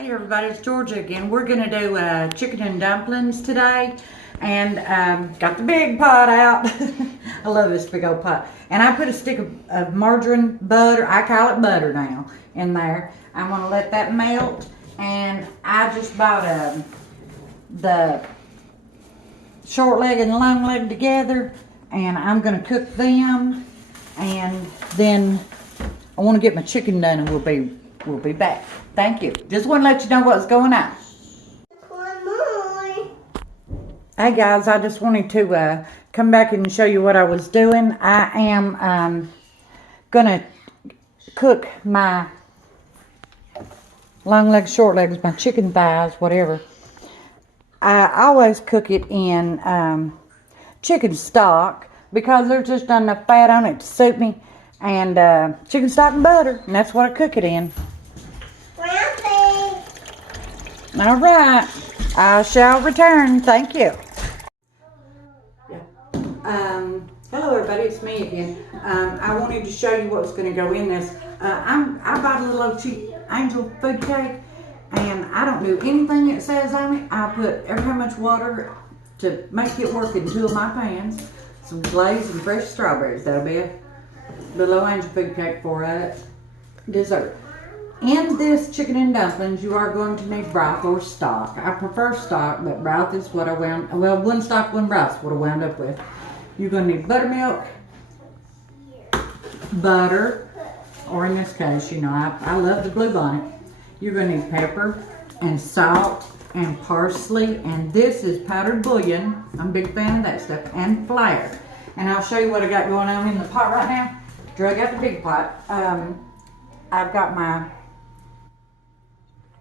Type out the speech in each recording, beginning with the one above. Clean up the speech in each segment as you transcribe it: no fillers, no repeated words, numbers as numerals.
Hey everybody, it's Georgia again. We're going to do chicken and dumplings today, and got the big pot out. I love this big old pot. And I put a stick of margarine butter, I call it butter now, in there. I want to let that melt, and I just bought the short leg and the long leg together, and I'm going to cook them, and then I want to get my chicken done, and we'll be back. Thank you. Just want to let you know what's going on. Hey guys, I just wanted to come back and show you what I was doing. I am gonna cook my long legs, short legs, my chicken thighs, whatever. I always cook it in chicken stock because there's just not enough fat on it to suit me. And chicken stock and butter, and that's what I cook it in. All right, I shall return. Thank you. Hello everybody, it's me again. I wanted to show you what's going to go in this. I bought a little cheap angel food cake, and I don't do anything it says on it. I put every how much water to make it work in two of my pans. Some glazed and fresh strawberries. That'll be a little angel food cake for dessert. In this chicken and dumplings, you are going to need broth or stock. I prefer stock, but broth is what I one stock, one broth is what I wound up with. You're going to need buttermilk, butter, or in this case, you know, I love the Blue Bonnet. You're going to need pepper and salt and parsley, and this is powdered bouillon. I'm a big fan of that stuff, and flour. And I'll show you what I got going on in the pot right now. Drug out the big pot. I've got my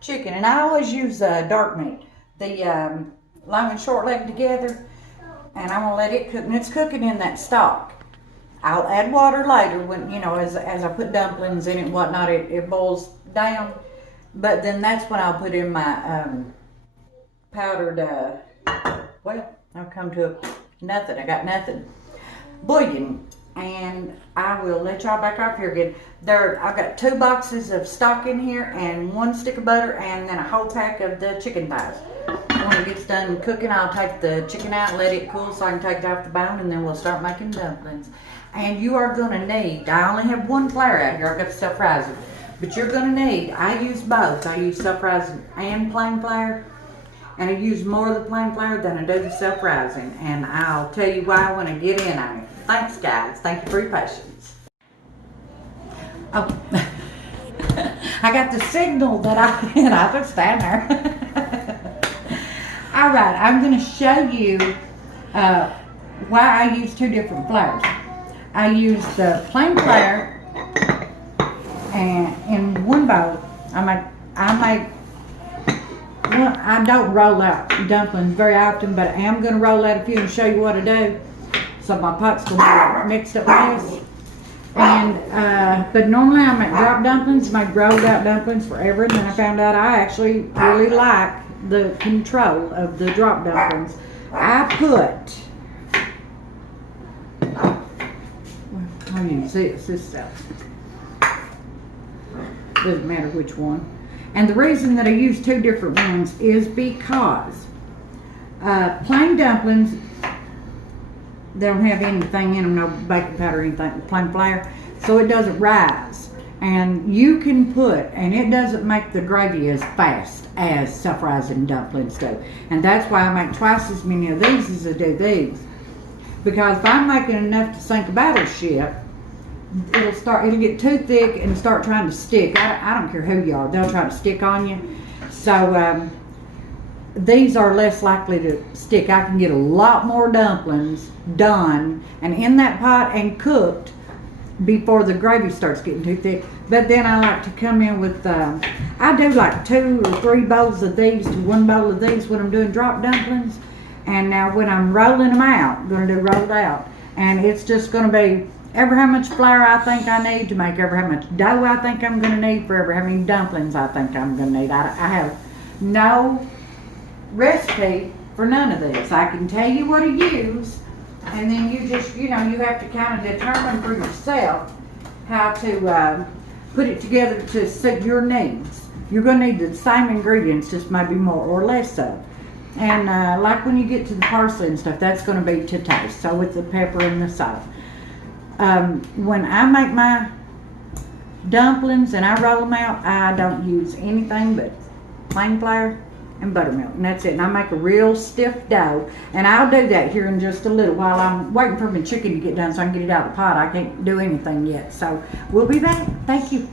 chicken, and I always use dark meat, the long and short leg together, and I'm gonna let it cook, and it's cooking in that stock. I'll add water later when, you know, as I put dumplings in it and whatnot, it boils down, but then that's when I'll put in my powdered, well, I've come to nothing, I got nothing, bouillon. And I will let y'all back off here again. I've got 2 boxes of stock in here and 1 stick of butter and then a whole pack of the chicken thighs. When it gets done cooking, I'll take the chicken out, let it cool so I can take it off the bone, and then we'll start making dumplings. And you are going to need, I only have 1 flour out here, I've got the self-rising. But you're going to need, I use both. I use self-rising and plain flour. And I use more of the plain flour than I do the self-rising. And I'll tell you why when I get in on it. Thanks, guys. Thank you for your patience. Oh, I got the signal that I just stand there. All right, I'm going to show you why I use 2 different flours. I use the plain flour, and in 1 bowl, I don't roll out dumplings very often, but I am going to roll out a few and show you what I do. So my pot's going to be mixed up mess. And, but normally I make drop dumplings, make rolled out dumplings forever, and then I found out I actually really like the control of the drop dumplings. I put, I'll use this stuff. Doesn't matter which one. And the reason that I use 2 different ones is because plain dumplings, they don't have anything in them, no baking powder or anything, plain flour, so it doesn't rise. And you can put, and it doesn't make the gravy as fast as self-rising dumplings do. And that's why I make twice as many of these as I do these. Because if I'm making enough to sink a battleship, it'll get too thick and start trying to stick. I don't care who you are, they'll try to stick on you. So these are less likely to stick. I can get a lot more dumplings done and in that pot and cooked before the gravy starts getting too thick. But then I like to come in with, I do like 2 or 3 bowls of these to 1 bowl of these when I'm doing drop dumplings. And now when I'm rolling them out, I'm going to do rolled out. And it's just going to be ever how much flour I think I need to make ever how much dough I think I'm going to need for ever how many dumplings I think I'm going to need. I have no recipe for none of this. I can tell you what to use, and then you just, you know, you have to kind of determine for yourself how to put it together to suit your needs. you're going to need the same ingredients, just maybe more or less so. And like when you get to the parsley and stuff, that's going to be to taste. So with the pepper and the salt. When I make my dumplings and I roll them out, I don't use anything but plain flour and buttermilk, and that's it. And I make a real stiff dough, and I'll do that here in just a little while I'm waiting for my chicken to get done so I can get it out of the pot. I can't do anything yet, so we'll be back. Thank you.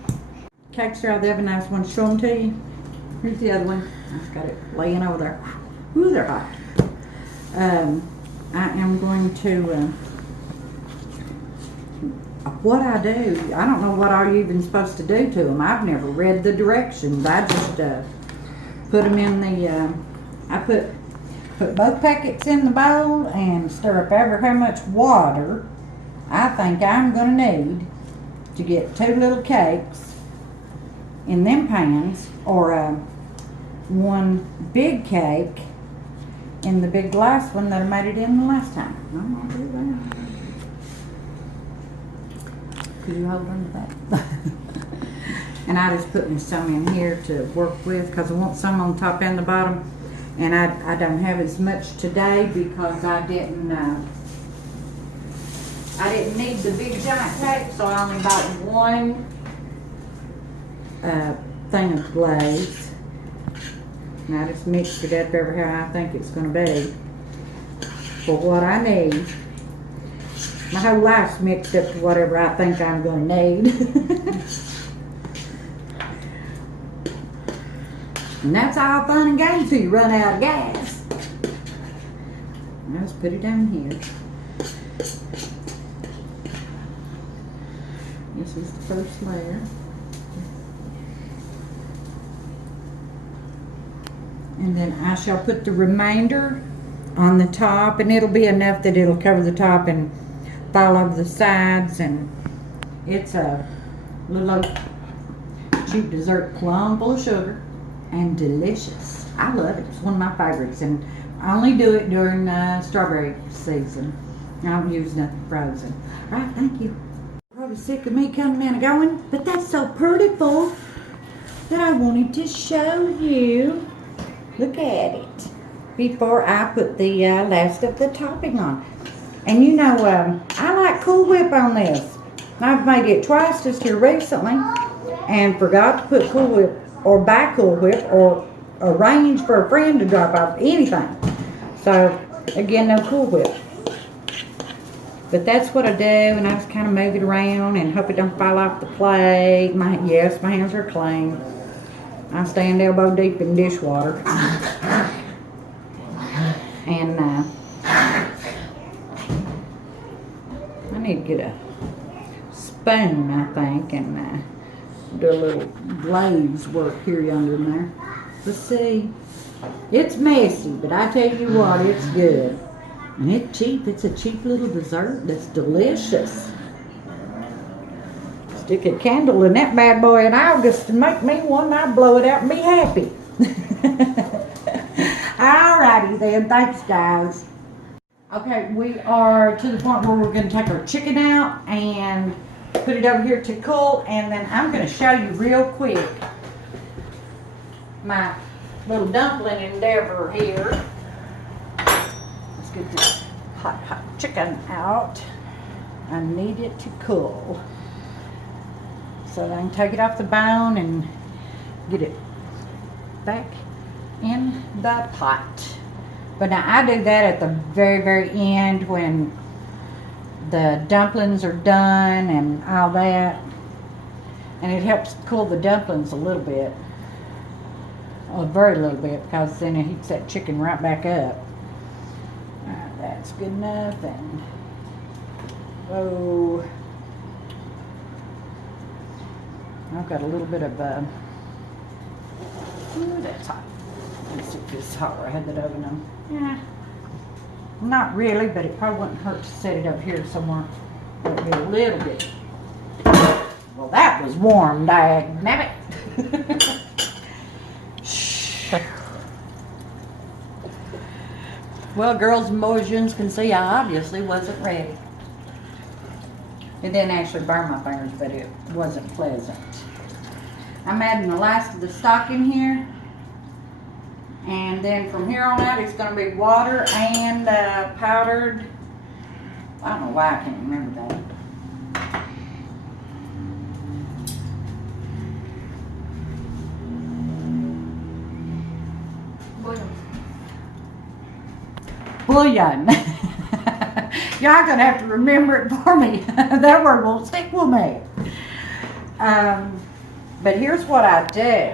Cakes are out of the oven. I just want to show them to you. Here's the other one. I've got it laying over there. Ooh, they're hot. I am going to what I do, I don't know what are you even supposed to do to them. I've never read the directions. I just put them in the, I put both packets in the bowl and stir up ever how much water I think I'm going to need to get 2 little cakes in them pans, or 1 big cake in the big glass one that I made it in the last time. I'm going to do that. Can you hold on to that? And I just put me some in here to work with because I want some on the top and the bottom. And I don't have as much today because I didn't need the big giant cake, so I only bought 1 thing of glaze. And I just mixed it up over how I think it's going to be for what I need. My whole life's mixed up to whatever I think I'm going to need. And that's all fun and games till you run out of gas. Now let's put it down here. This is the first layer. And then I shall put the remainder on the top, and it'll be enough that it'll cover the top and fall over the sides. And it's a little old cheap dessert, plum full of sugar and delicious. I love it. It's one of my favorites, and I only do it during strawberry season. I don't use nothing frozen. All right, thank you. Probably sick of me coming and going, but that's so prettiful that I wanted to show you. Look at it before I put the last of the topping on. And you know, I like Cool Whip on this. I've made it twice just here recently and forgot to put Cool Whip or buy Cool Whip or arrange for a friend to drop off anything. So again, no Cool Whip. But that's what I do, and I just kind of move it around and hope it don't fall off the plate. Yes, my hands are clean. I stand elbow deep in dishwater. And I need to get a spoon, I think, and do a little glaze work here under there. Let's see. It's messy, but I tell you what, it's good. And it's cheap. It's a cheap little dessert that's delicious. Stick a candle in that bad boy in August and make me one, I'll blow it out and be happy. Alrighty then, thanks guys. Okay, we are to the point where we're going to take our chicken out and put it over here to cool, and then I'm going to show you real quick my little dumpling endeavor here. Let's get this hot chicken out. I need it to cool so that I can take it off the bone and get it back in the pot. But now I do that at the very, very end when the dumplings are done and all that. And it helps cool the dumplings a little bit. A very little bit, because then it heats that chicken right back up. Alright, that's good enough. And whoa. I've got a little bit of ooh, that's hot. Let's see if this is hot where I had that oven on. Yeah. Not really, but it probably wouldn't hurt to set it up here somewhere. Maybe a little bit. Well, that was warm, dagnabbit. Shh. Well, girls and boys, you can see I obviously wasn't ready. It didn't actually burn my fingers, but it wasn't pleasant. I'm adding the last of the stock in here. And then from here on out, it's going to be water and powdered. I don't know why I can't remember that. Bouillon. Y'all gonna have to remember it for me. That word won't stick with me. But here's what I do.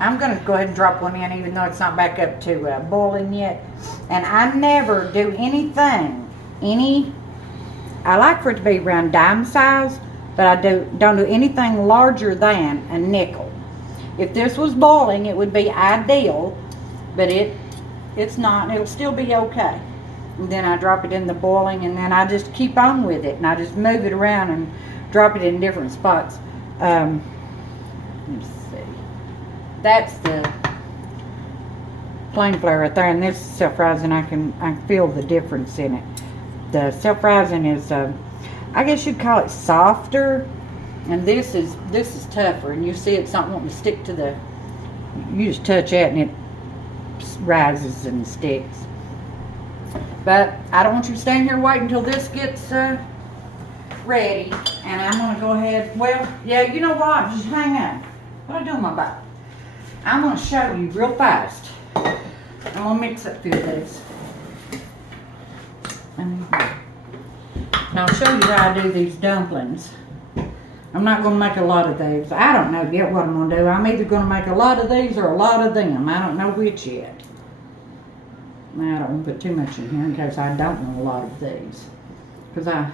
I'm gonna go ahead and drop one in, even though it's not back up to boiling yet. And I never do anything. I like for it to be around dime size, but I don't do anything larger than a nickel. If this was boiling, it would be ideal, but it's not, and it'll still be okay. And then I drop it in the boiling, and then I just keep on with it, and I just move it around and drop it in different spots. Let's see. That's the plain flour right there, and this self-rising, I can feel the difference in it. The self-rising is, I guess you'd call it softer, and this is tougher. And you see it's something wanting to stick to the. You just touch it, and it rises and sticks. But I don't want you to stand here waiting until this gets ready. And I'm going to go ahead. Well, yeah, you know what? Just hang on. What I do with my bike? I'm going to show you real fast. I'm going to mix up a few of these. And I'll show you how I do these dumplings. I'm not going to make a lot of these. I don't know yet what I'm going to do. I'm either going to make a lot of these or a lot of them. I don't know which yet. Now, I don't want to put too much in here in case I don't know a lot of these. Because I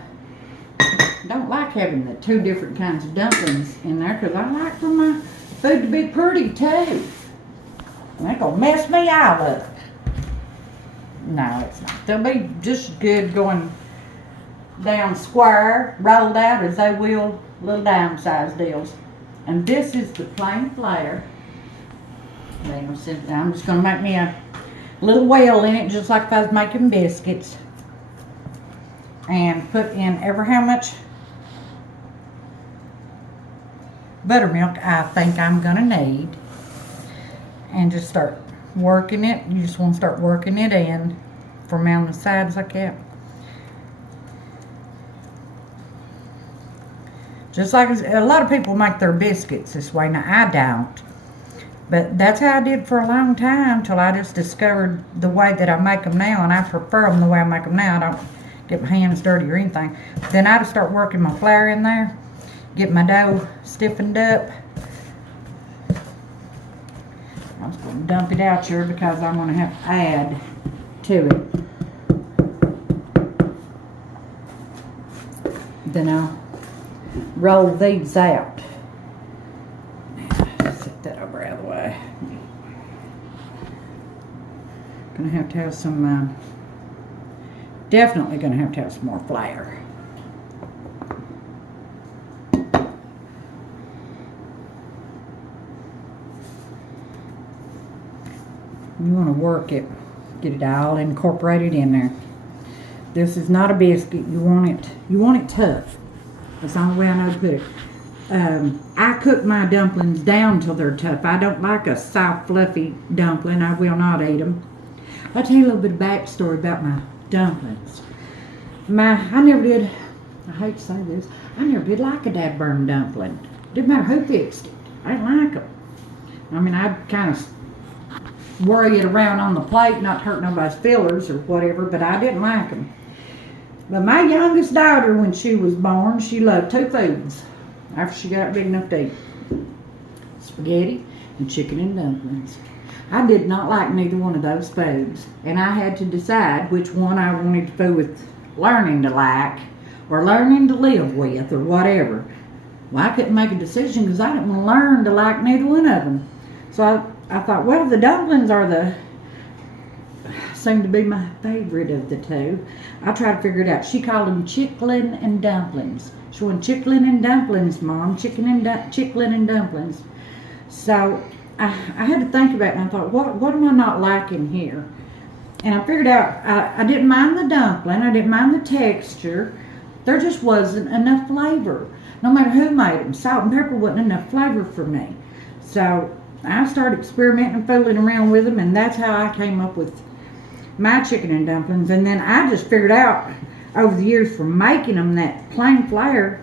don't like having the two different kinds of dumplings in there, because I like for my food to be pretty too. And they're going to mess me all up. No, it's not. They'll be just good going down square, rolled out as they will little dime sized deals. And this is the plain flour. I'm just going to make me a little well in it, just like if I was making biscuits. And put in ever how much buttermilk I think I'm going to need. And just start working it. You just want to start working it in from on the sides like that. Just like a lot of people make their biscuits this way. Now, I don't. But that's how I did for a long time, till I just discovered the way that I make them now, and I prefer them the way I make them now. I don't get my hands dirty or anything. Then I just start working my flour in there, get my dough stiffened up. I'm just going to dump it out here because I'm going to have to add to it. Then I'll roll these out. Set that over out of the way. Gonna have to have some, definitely gonna have to have some more flour. You want to work it, get it all incorporated in there. This is not a biscuit. You want it tough. That's the only way I know to put it. I cook my dumplings down till they're tough. I don't like a soft, fluffy dumpling. I will not eat them. I'll tell you a little bit of backstory about my dumplings. I never did, I hate to say this, I never did like a dad burn dumpling. Didn't matter who fixed it. I didn't like them. I mean, I'd kind of worry it around on the plate, not hurt nobody's fillers or whatever, but I didn't like them. But my youngest daughter, when she was born, she loved two foods after she got big enough to eat: spaghetti and chicken and dumplings. I did not like neither one of those foods, and I had to decide which one I wanted to food with learning to like or learning to live with or whatever. Well, I couldn't make a decision because I didn't want to learn to like neither one of them. So I thought, well, the dumplings seem to be my favorite of the two. I tried to figure it out. She called them chicken and dumplings. She went, chicken and dumplings, Mom. Chicken and dumplings. So I had to think about it, and I thought, what am I not liking here? And I figured out I didn't mind the dumpling. I didn't mind the texture. There just wasn't enough flavor. No matter who made them, salt and pepper wasn't enough flavor for me. So I started experimenting and fooling around with them, and that's how I came up with my chicken and dumplings. And then I just figured out over the years from making them that plain flour,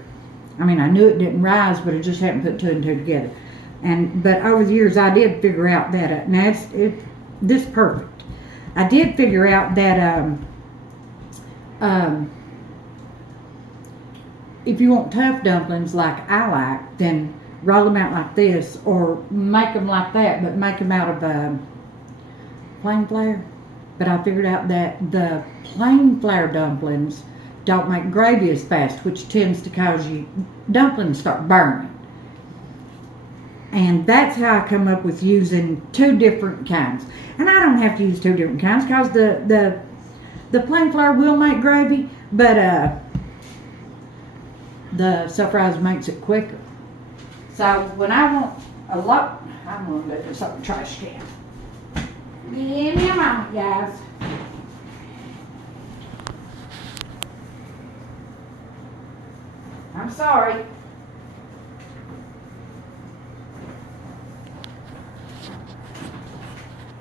I mean, I knew it didn't rise, but I just hadn't put two and two together. But over the years, I did figure out that, now this is perfect. I did figure out that if you want tough dumplings like I like, then roll them out like this, or make them like that, but make them out of plain flour. But I figured out that the plain flour dumplings don't make gravy as fast, which tends to cause you dumplings start burning. And that's how I come up with using two different kinds. And I don't have to use two different kinds because the plain flour will make gravy, but the self-rise makes it quicker. So when I want a lot, I'm going to do this on the trash can. Yeah, me mama, guys. I'm sorry.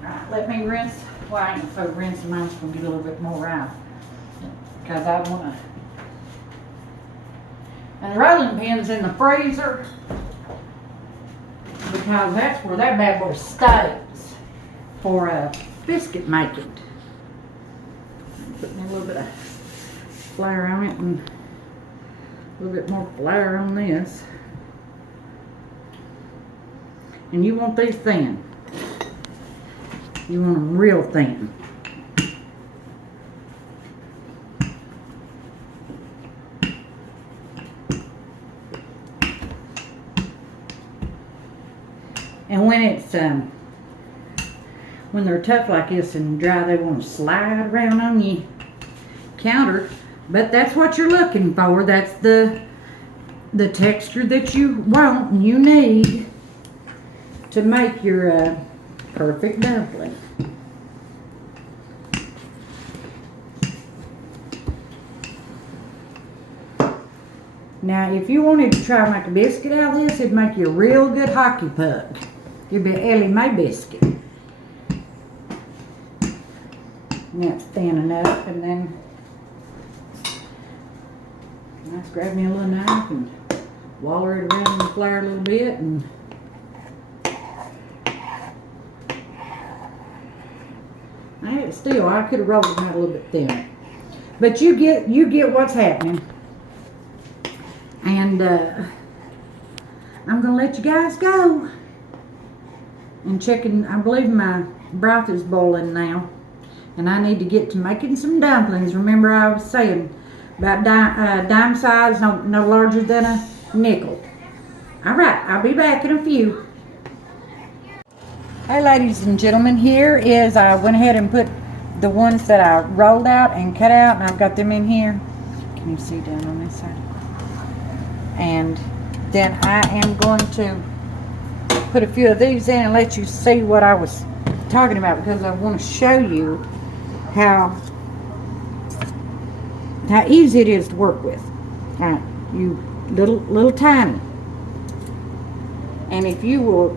Alright, let me rinse. Well, I ain't gonna rinse mine, it's gonna get a little bit more out. Because I wanna. And the rolling pin's in the freezer. Because that's where that bad boy stays for biscuit making. Put me a little bit of flour on it and a little bit more flour on this. And you want these thin. You want them real thin. And when it's when they're tough like this and dry, they want to slide around on your counter. But that's what you're looking for. That's the texture that you want and you need to make your perfect dumpling. Now, if you wanted to try to make a biscuit out of this, it'd make you a real good hockey puck. It'd be an Ellie Mae biscuit. And that's thin enough, and then let's grab me a little knife and waller it around in the flour a little bit, and still I could have rolled it out a little bit thinner. But you get what's happening. And I'm gonna let you guys go. And chicken, I believe my broth is boiling now. And I need to get to making some dumplings. Remember I was saying about dime size, no larger than a nickel. All right, I'll be back in a few. Hey ladies and gentlemen, here is, I went ahead and put the ones that I rolled out and cut out, and I've got them in here. Can you see down on this side? And then I am going to put a few of these in and let you see what I was talking about, because I want to show you how easy it is to work with. All right, you little tiny. And if you will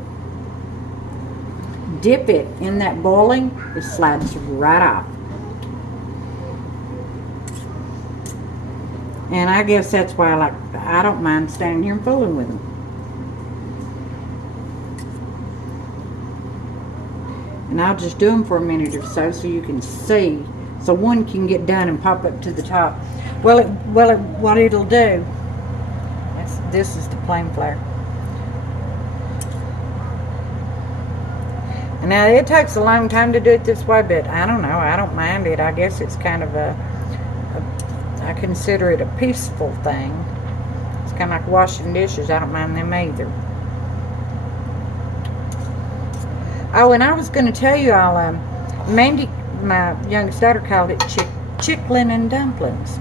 dip it in that boiling, it slides right off. And I guess that's why I don't mind standing here and fooling with them. And I'll just do them for a minute or so you can see. So one can get done and pop up to the top. What it'll do, this is the plain flour. And now it takes a long time to do it this way, but I don't know, I don't mind it. I guess it's kind of I consider it a peaceful thing. It's kind of like washing dishes. I don't mind them either. Oh, and I was going to tell you all, Mandy, my youngest daughter, called it chicken and dumplings.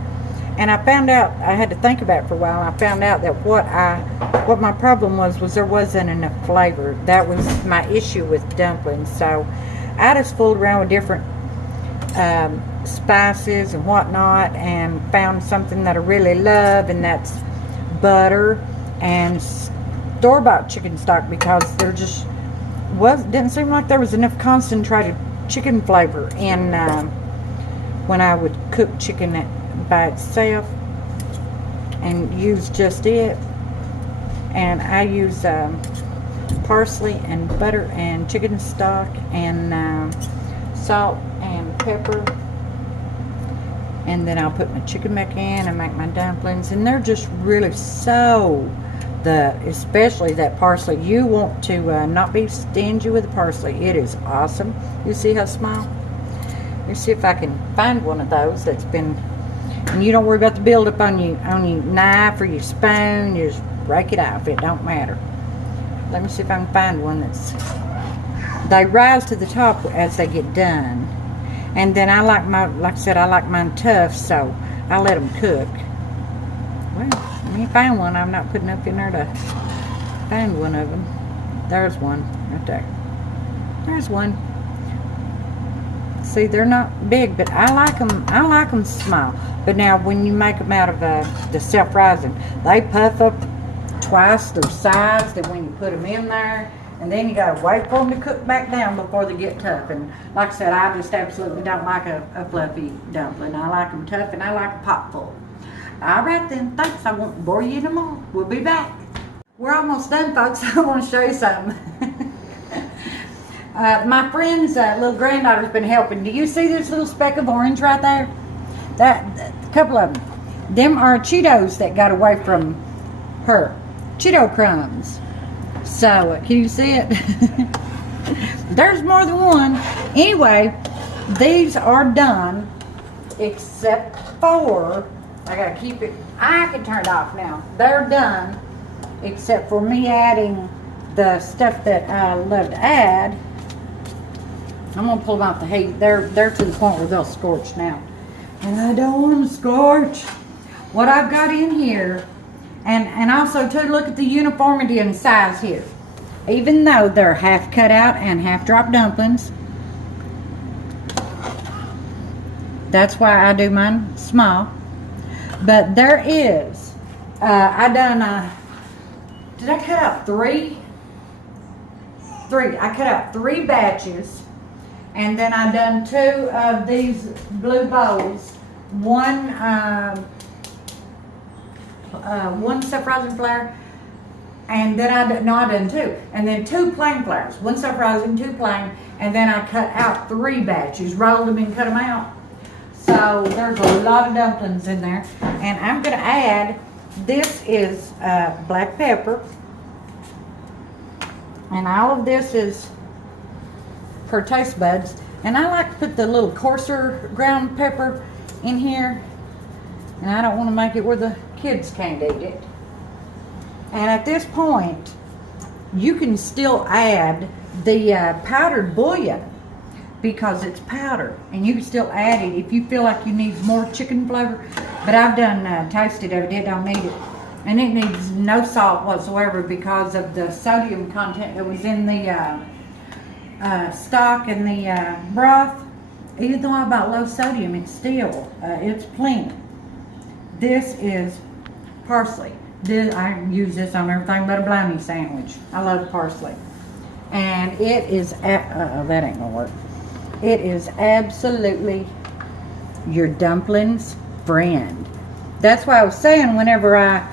And I found out, I had to think about it for a while, and I found out that what my problem was there wasn't enough flavor. That was my issue with dumplings. So I just fooled around with different spices and whatnot, and found something that I really love, and that's butter and store-bought chicken stock, because there just didn't seem like there was enough concentrated chicken flavor in when I would cook chicken by itself and use just it. And I use parsley and butter and chicken stock and salt and pepper, and then I'll put my chicken back in and make my dumplings, and they're just really especially that parsley. You want to not be stingy with the parsley. It is awesome. You see how small? Let me see if I can find one of those that's been, and you don't worry about the buildup on your knife or your spoon. You just break it off. It don't matter. Let me see if I can find one they rise to the top as they get done. And then I like like I said, I like mine tough, so I let them cook. Well, let me find one. I'm not putting up in there to find one of them. There's one right there. There's one. See, they're not big, but I like them. I like them small. But now, when you make them out of the self-rising, they puff up twice their size than when you put them in there. And then you gotta wait for them to cook back down before they get tough. And like I said, I just absolutely don't like a fluffy dumpling. I like them tough, and I like a pot full. All right then, thanks. I won't bore you anymore. We'll be back. We're almost done, folks. I want to show you something. My friend's little granddaughter's been helping. Do you see this little speck of orange right there? A couple of them are Cheetos that got away from her. Cheeto crumbs. So, can you see it? There's more than one. Anyway, these are done, except for, I gotta keep it, I can turn it off now. They're done, except for me adding the stuff that I love to add. I'm gonna pull them off the heat. They're to the point where they'll scorch now. And I don't want to scorch. What I've got in here, and also too, look at the uniformity and size here. Even though they're half cut out and half drop dumplings, that's why I do mine small. But there is, I done, did I cut out three? I cut out 3 batches, and then I done 2 of these blue bowls. One self-rising flour, and then I done 2, and then 2 plain flours. 1 self-rising, 2 plain, and then I cut out 3 batches, rolled them and cut them out. So there's a lot of dumplings in there, and I'm gonna add. This is black pepper, and all of this is per taste buds. And I like to put the little coarser ground pepper in here, and I don't want to make it where the kids can't eat it. And at this point, you can still add the powdered bouillon, because it's powder, and you can still add it if you feel like you need more chicken flavor. But I've done tasted of it. It don't need it, and it needs no salt whatsoever because of the sodium content that was in the stock and the broth. Even though I bought low sodium, it's still it's plenty. This is parsley. I use this on everything but a blimey sandwich. I love parsley, and it is that ain't gonna work. It is absolutely your dumplings friend. That's why I was saying, whenever I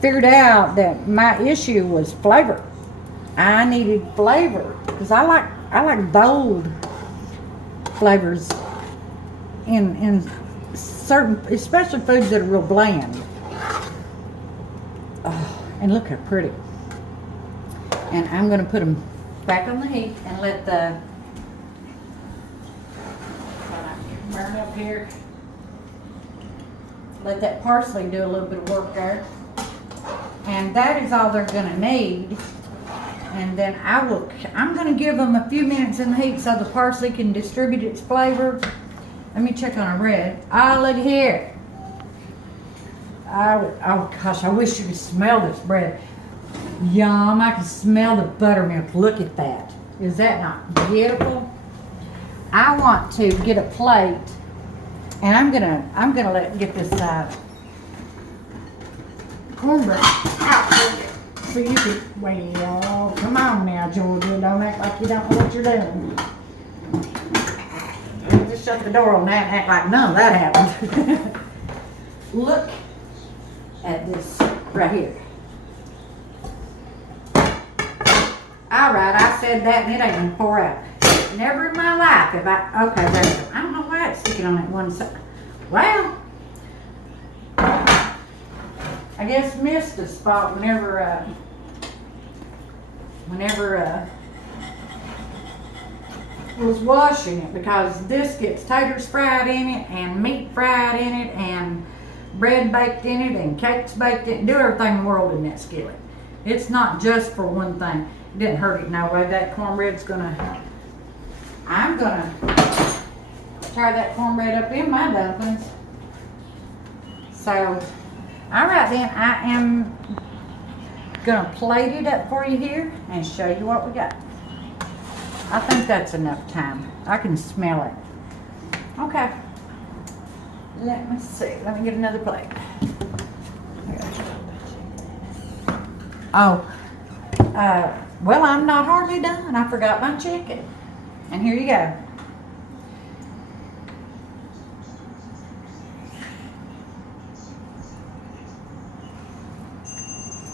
figured out that my issue was flavor, I needed flavor, because I like bold flavors in certain, especially foods that are real bland. Oh, and look how pretty. And I'm going to put them back on the heat and let the burn up here. Let that parsley do a little bit of work there. And that is all they're going to need. And then I'm going to give them a few minutes in the heat so the parsley can distribute its flavor. Let me check on a red. Oh, look here. Oh gosh, I wish you could smell this bread. Yum, I can smell the buttermilk. Look at that. Is that not beautiful? I want to get a plate, and I'm gonna get this cornbread out for you, so you can. Well, come on now, Georgia. Don't act like you don't know what you're doing. Just shut the door on that and act like none of that happened. Look at this right here. Alright, I said that and it ain't gonna pour out. Never in my life have okay, there we go. I don't know why it's sticking on that one side. Well, I guess missed a spot whenever was washing it, because this gets taters fried in it and meat fried in it and bread baked in it and cakes baked in it. Do everything in the world in that skillet. It's not just for one thing. It didn't hurt it no way. That cornbread's I'm gonna try that cornbread up in my dumplings. So, alright then, I am gonna plate it up for you here and show you what we got. I think that's enough time. I can smell it. Okay. Let me see. Let me get another plate. Oh. Well, I'm not hardly done. I forgot my chicken. And here you go.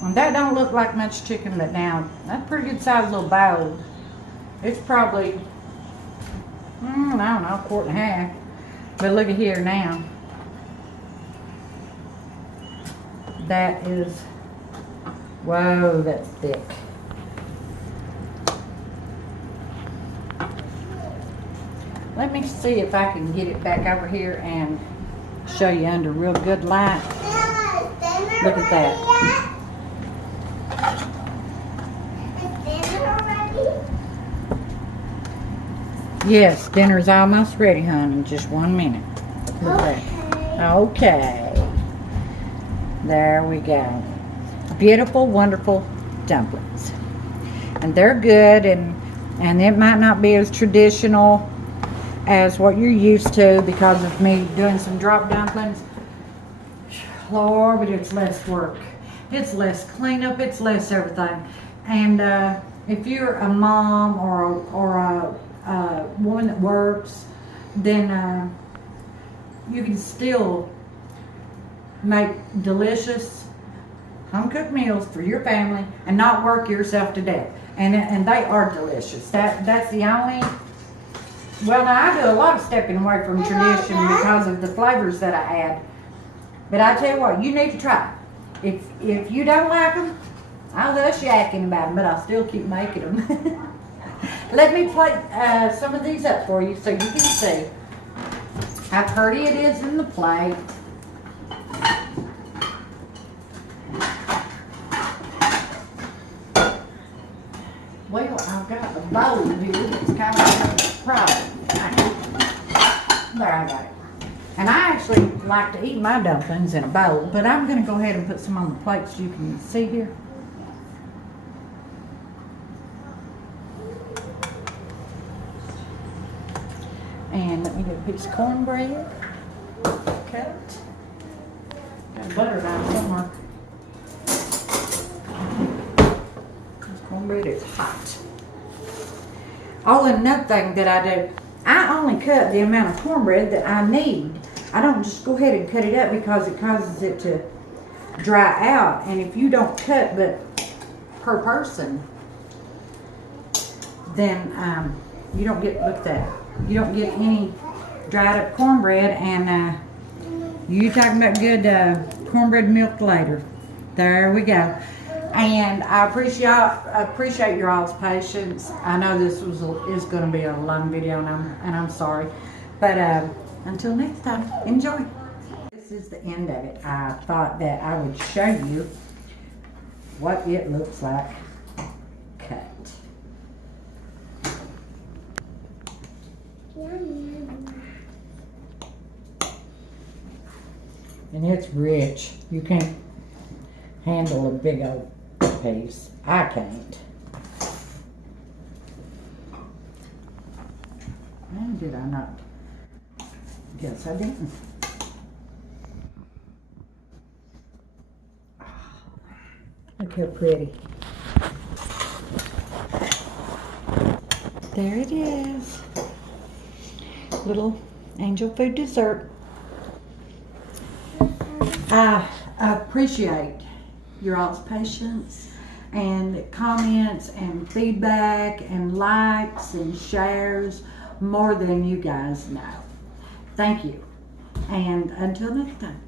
And that don't look like much chicken, but now that's a pretty good sized little bowl. It's probably, I don't know, a quart and a half. But look at here now. That is, whoa, that's thick. Let me see if I can get it back over here and show you under real good light. Look at that. Yes, dinner's almost ready, hon, in just 1 minute. Look at that. Okay. There we go. Beautiful, wonderful dumplings. And they're good, and it might not be as traditional as what you're used to because of me doing some drop dumplings. Lord, but it's less work. It's less cleanup. It's less everything. And if you're a mom or a woman that works, then you can still make delicious home-cooked meals for your family and not work yourself to death. And they are delicious. That's the only. Well, now I do a lot of stepping away from tradition because of the flavors that I add. But I tell you what, you need to try. If you don't like them, I'll hush yakking about them, but I'll still keep making them. Let me plate some of these up for you so you can see how pretty it is in the plate. Well, I've got a bowl here that's kind of a problem. There, I got it. And I actually like to eat my dumplings in a bowl, but I'm going to go ahead and put some on the plate so you can see here. And let me get a piece of cornbread. Cut. Got butter down somewhere. This cornbread is hot. Oh, and another thing that I do, I only cut the amount of cornbread that I need. I don't just go ahead and cut it up because it causes it to dry out. And if you don't cut but per person, then you don't get, look at that. You don't get any dried up cornbread, and you talking about good cornbread milk later. There we go. And I appreciate your all's patience. I know this is going to be a long video, and I'm sorry, but until next time, enjoy. This is the end of it. I thought that I would show you what it looks like cut. And it's rich. You can't handle a big old piece. I can't. Did I not? Guess I didn't. Look how pretty. There it is. Little angel food dessert. I appreciate your all's patience and comments and feedback and likes and shares more than you guys know. Thank you. And until next time.